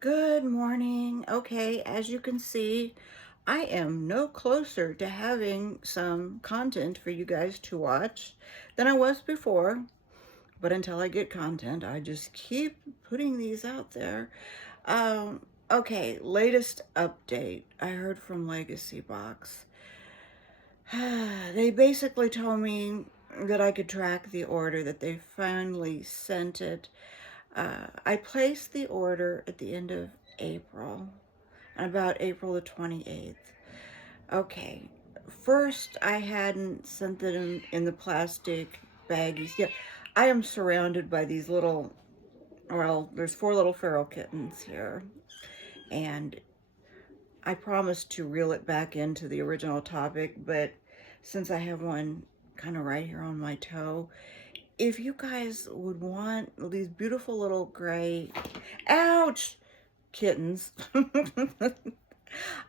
Good morning. Okay, as you can see, I am no closer to having some content for you guys to watch than I was before. But until I get content, I just keep putting these out there. Okay, latest update. I heard from Legacy Box. They basically told me that I could track the order, that they finally sent it. I placed the order at the end of April, about April the 28th. Okay, first I hadn't sent it in the plastic baggies yet. I am surrounded by these little, well, there's 4 little feral kittens here, and I promised to reel it back into the original topic, but since I have one kind of right here on my toe, if you guys would want these beautiful little gray, ouch, kittens,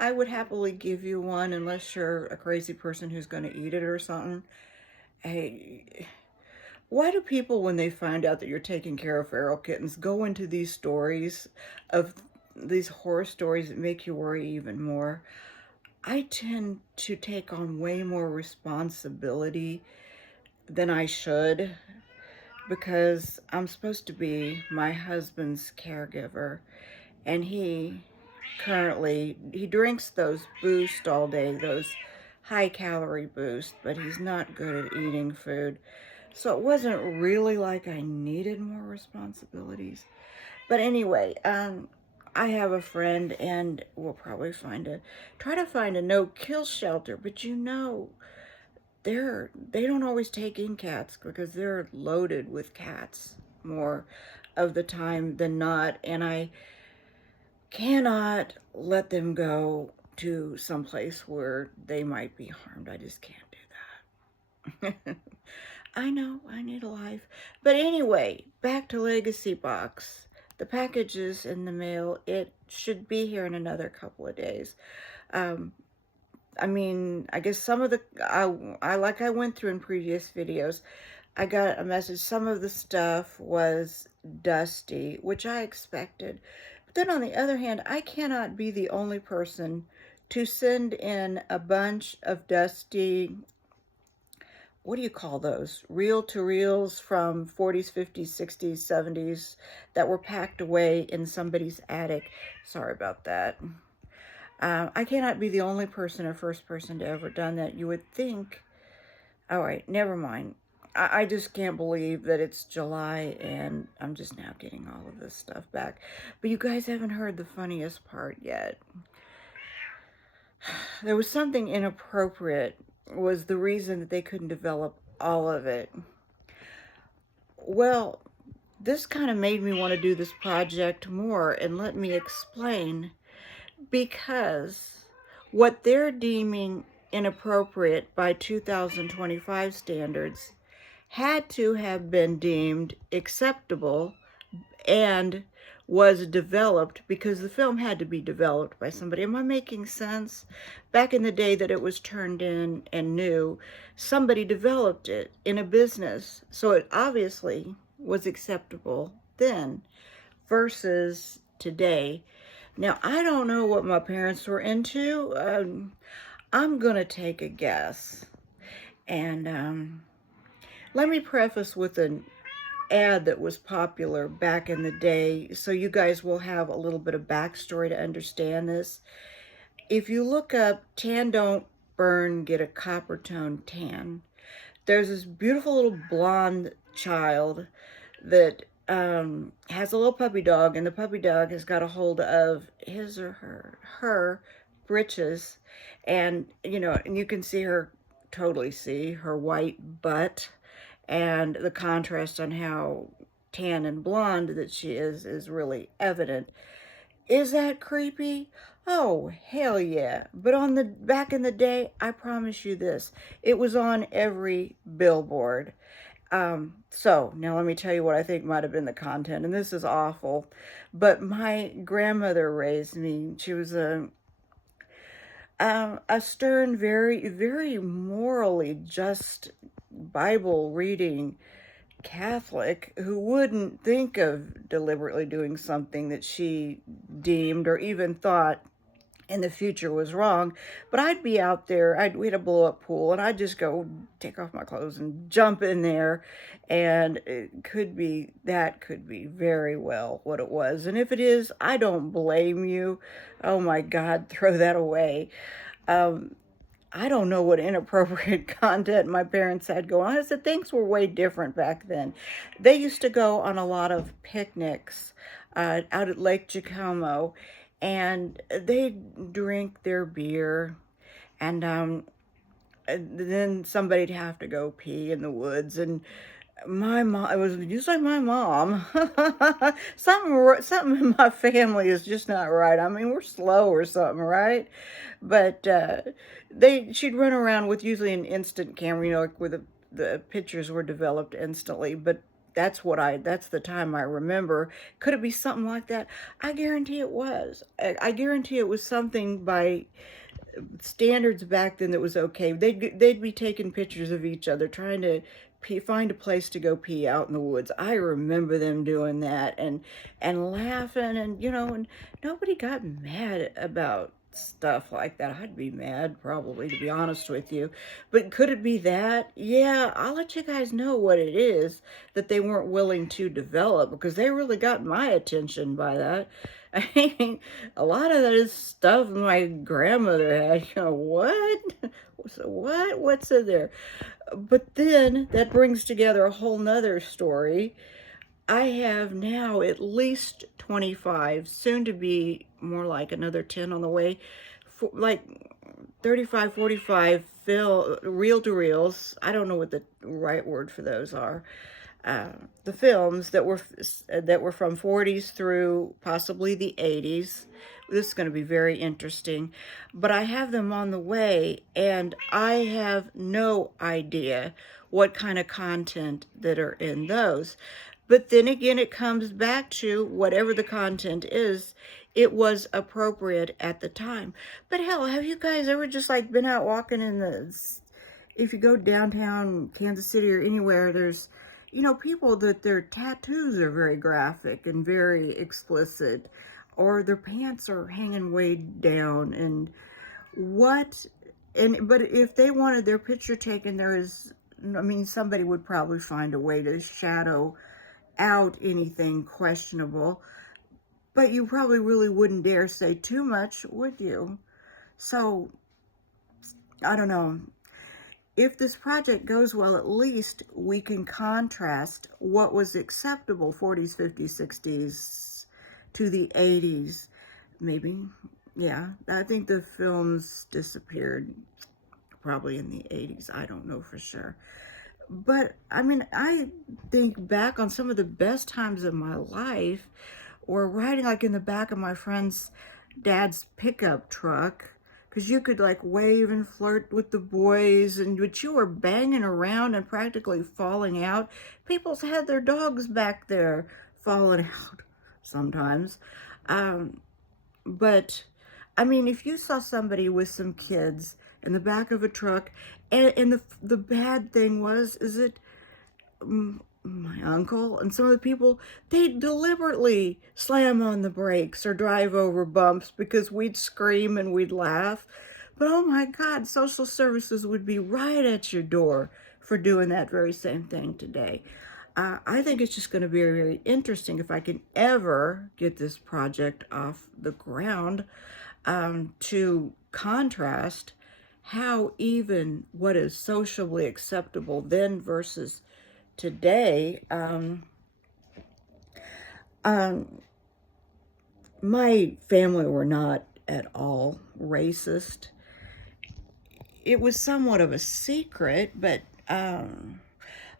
I would happily give you one unless you're a crazy person who's going to eat it or something. Hey, why do people, when they find out that you're taking care of feral kittens, go into these stories of these horror stories that make you worry even more? I tend to take on way more responsibility than I should because I'm supposed to be my husband's caregiver, and he drinks those boost all day, those high calorie boost, but he's not good at eating food. So it wasn't really like I needed more responsibilities. But anyway, I have a friend, and we'll probably try to find a no-kill shelter, but they don't always take in cats because they're loaded with cats more of the time than not, and I cannot let them go to someplace where they might be harmed. I just can't do that. I know, I need a life. But anyway, back to Legacy Box. The package is in the mail. It should be here in another couple of days. Um, I mean, I guess some of the, like I went through in previous videos, I got a message. Some of the stuff was dusty, which I expected. But then on the other hand, I cannot be the only person to send in a bunch of dusty, what do you call those? Reel-to-reels from 40s, 50s, 60s, 70s that were packed away in somebody's attic. Sorry about that. I cannot be the only person or first person to ever done that. You would think, all right, never mind. I just can't believe that it's July and I'm just now getting all of this stuff back. But you guys haven't heard the funniest part yet. There was something inappropriate was the reason that they couldn't develop all of it. Well, this kind of made me want to do this project more, and let me explain. Because what they're deeming inappropriate by 2025 standards had to have been deemed acceptable and was developed because the film had to be developed by somebody. Am I making sense? Back in the day that it was turned in and new, somebody developed it in a business. So it obviously was acceptable then versus today. Now, I don't know what my parents were into. I'm going to take a guess. And let me preface with an ad that was popular back in the day so you guys will have a little bit of backstory to understand this. If you look up "Tan Don't Burn, Get a Copper Tone Tan," there's this beautiful little blonde child that has a little puppy dog, and the puppy dog has got a hold of his or her britches, and and you can see her, totally see her white butt, and the contrast on how tan and blonde that she is really evident. Is that creepy? Oh, hell yeah. But back in the day, I promise you this, it was on every billboard. So now let me tell you what I think might have been the content, and this is awful, but my grandmother raised me. She was a stern, very, very morally just Bible reading Catholic who wouldn't think of deliberately doing something that she deemed or even thought in the future was wrong. But I'd be out there, we had a blow up pool, and I'd just go take off my clothes and jump in there. And that could be very well what it was. And if it is, I don't blame you. Oh my God, throw that away. I don't know what inappropriate content my parents had going on. I said things were way different back then. They used to go on a lot of picnics out at Lake Jacomo, and they'd drink their beer, and then somebody'd have to go pee in the woods, and my mom, it was usually my mom. Something in my family is just not right. I mean, we're slow or something, right? But she'd run around with usually an instant camera, like where the pictures were developed instantly. But that's the time I remember. Could it be something like that? I guarantee it was. I guarantee it was something by standards back then that was okay. They'd be taking pictures of each other, trying to find a place to go pee out in the woods. I remember them doing that and laughing, and nobody got mad about stuff like that. I'd be mad probably, to be honest with you. But could it be that? Yeah, I'll let you guys know what it is that they weren't willing to develop, because they really got my attention by that. I mean, a lot of that is stuff my grandmother had. What? So what? What's in there? But then that brings together a whole nother story. I have now at least 25, soon to be more like another 10 on the way, like 35, 45 reel-to-reels. I don't know what the right word for those are. The films that were from 40s through possibly the 80s. This is going to be very interesting. But I have them on the way, and I have no idea what kind of content that are in those. But then again, it comes back to whatever the content is, it was appropriate at the time. But hell, have you guys ever just like been out walking if you go downtown Kansas City or anywhere, there's people that their tattoos are very graphic and very explicit, or their pants are hanging way down, but if they wanted their picture taken, somebody would probably find a way to shadow out anything questionable, but you probably really wouldn't dare say too much, would you? So, I don't know. If this project goes well, at least we can contrast what was acceptable 40s, 50s, 60s to the 80s. Maybe, yeah. I think the films disappeared probably in the 80s. I don't know for sure. But, I think back on some of the best times of my life, or riding like in the back of my friend's dad's pickup truck, because you could like wave and flirt with the boys, but you were banging around and practically falling out. People had their dogs back there falling out sometimes. But if you saw somebody with some kids in the back of a truck, and the bad thing is that my uncle and some of the people, they deliberately slam on the brakes or drive over bumps because we'd scream and we'd laugh. But oh my God, social services would be right at your door for doing that very same thing today. I think it's just going to be very interesting if I can ever get this project off the ground, to contrast how even what is socially acceptable then versus today. My family were not at all racist. It was somewhat of a secret, but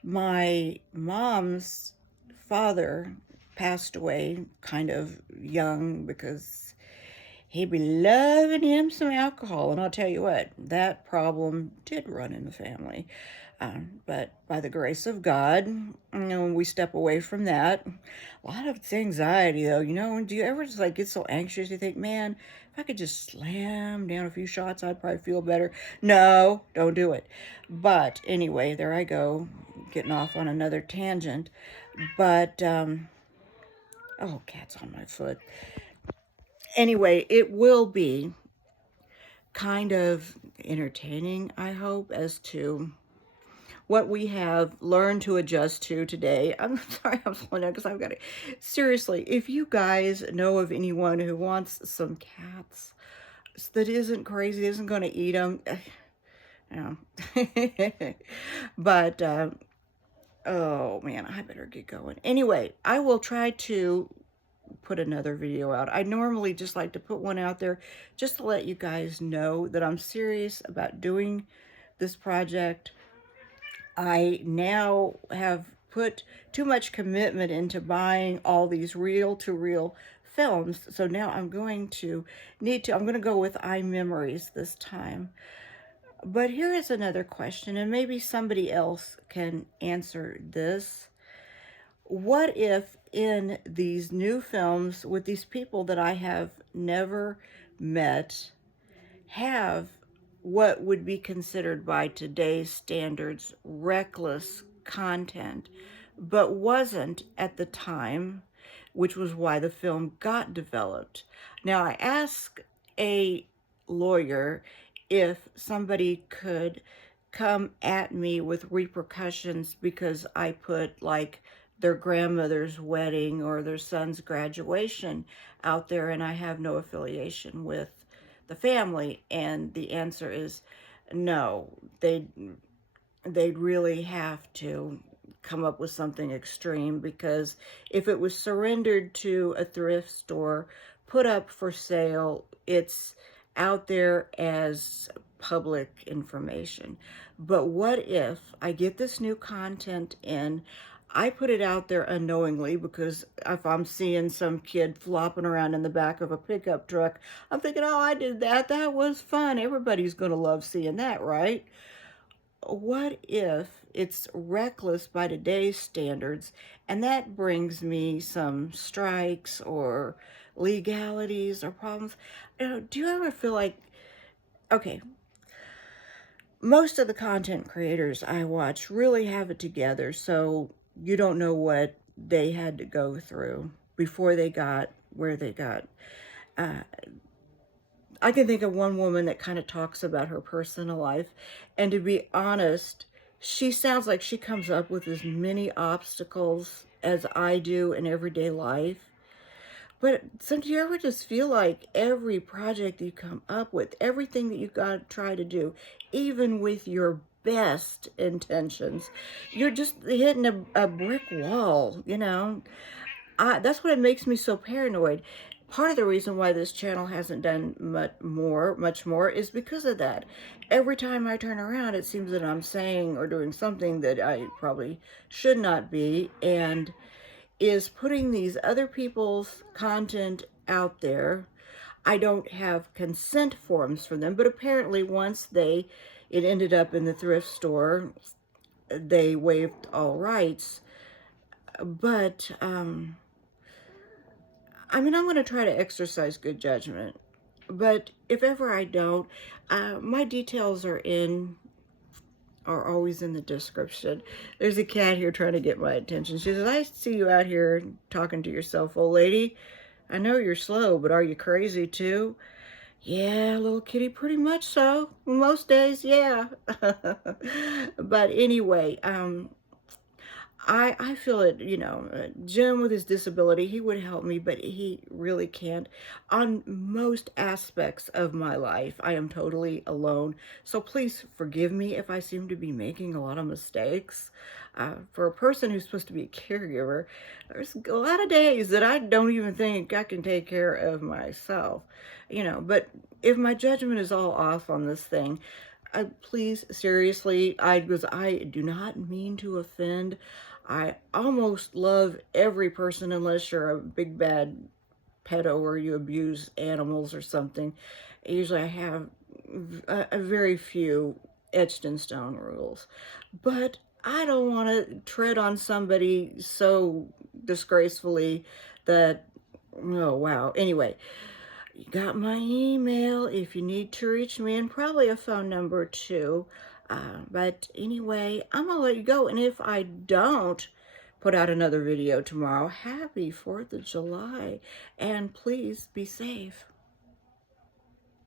my mom's father passed away kind of young because he'd be loving him some alcohol. And I'll tell you what, that problem did run in the family. But by the grace of God, we step away from that. A lot of it's anxiety, though. Do you ever just like get so anxious you think, man, if I could just slam down a few shots, I'd probably feel better. No, don't do it. But anyway, there I go, getting off on another tangent. But, oh, cat's on my foot. Anyway, it will be kind of entertaining, I hope, as to what we have learned to adjust to today. I'm sorry, I'm slowing down because I've got to. Seriously, if you guys know of anyone who wants some cats that isn't crazy, isn't going to eat them, you know. But, oh man, I better get going. Anyway, I will try to put another video out. I normally just like to put one out there just to let you guys know that I'm serious about doing this project. I now have put too much commitment into buying all these reel-to-reel films, so now I'm going to go with iMemories this time. But here is another question, and maybe somebody else can answer this. What if in these new films with these people that I have never met have what would be considered by today's standards reckless content, but wasn't at the time, which was why the film got developed? Now, I asked a lawyer if somebody could come at me with repercussions because I put like their grandmother's wedding or their son's graduation out there and I have no affiliation with the family, and the answer is no. They'd really have to come up with something extreme, because if it was surrendered to a thrift store, put up for sale, it's out there as public information. But what if I get this new content in, I put it out there unknowingly, because if I'm seeing some kid flopping around in the back of a pickup truck, I'm thinking, oh, I did that. That was fun. Everybody's going to love seeing that, right? What if it's reckless by today's standards, and that brings me some strikes or legalities or problems? Do you ever feel like, okay, most of the content creators I watch really have it together, so you don't know what they had to go through before they got where they got. I can think of one woman that kind of talks about her personal life, and to be honest, she sounds like she comes up with as many obstacles as I do in everyday life. But do you ever just feel like every project you come up with, everything that you've got to try to do, even with your best intentions, you're just hitting a brick wall, you know? That's what it makes me so paranoid. Part of the reason why this channel hasn't done much more is because of that. Every time I turn around, it seems that I'm saying or doing something that I probably should not be, and is putting these other people's content out there. I don't have consent forms for them, but apparently once it ended up in the thrift store, they waived all rights. But, I mean, I'm going to try to exercise good judgment, but if ever I don't, my details are always in the description. There's a cat here trying to get my attention. She says, I see you out here talking to yourself, old lady. I know you're slow, but are you crazy too? Yeah, little kitty, pretty much so. Most days, yeah. But anyway, I feel it, you know, Jim with his disability, he would help me, but he really can't. On most aspects of my life, I am totally alone. So please forgive me if I seem to be making a lot of mistakes. For a person who's supposed to be a caregiver, there's a lot of days that I don't even think I can take care of myself, you know. But if my judgment is all off on this thing, please, seriously, I do not mean to offend. I almost love every person, unless you're a big bad pedo or you abuse animals or something. Usually I have a very few etched in stone rules. But I don't want to tread on somebody so disgracefully that, oh wow. Anyway, you got my email if you need to reach me, and probably a phone number too. But anyway, I'm going to let you go. And if I don't put out another video tomorrow, happy 4th of July. And please be safe.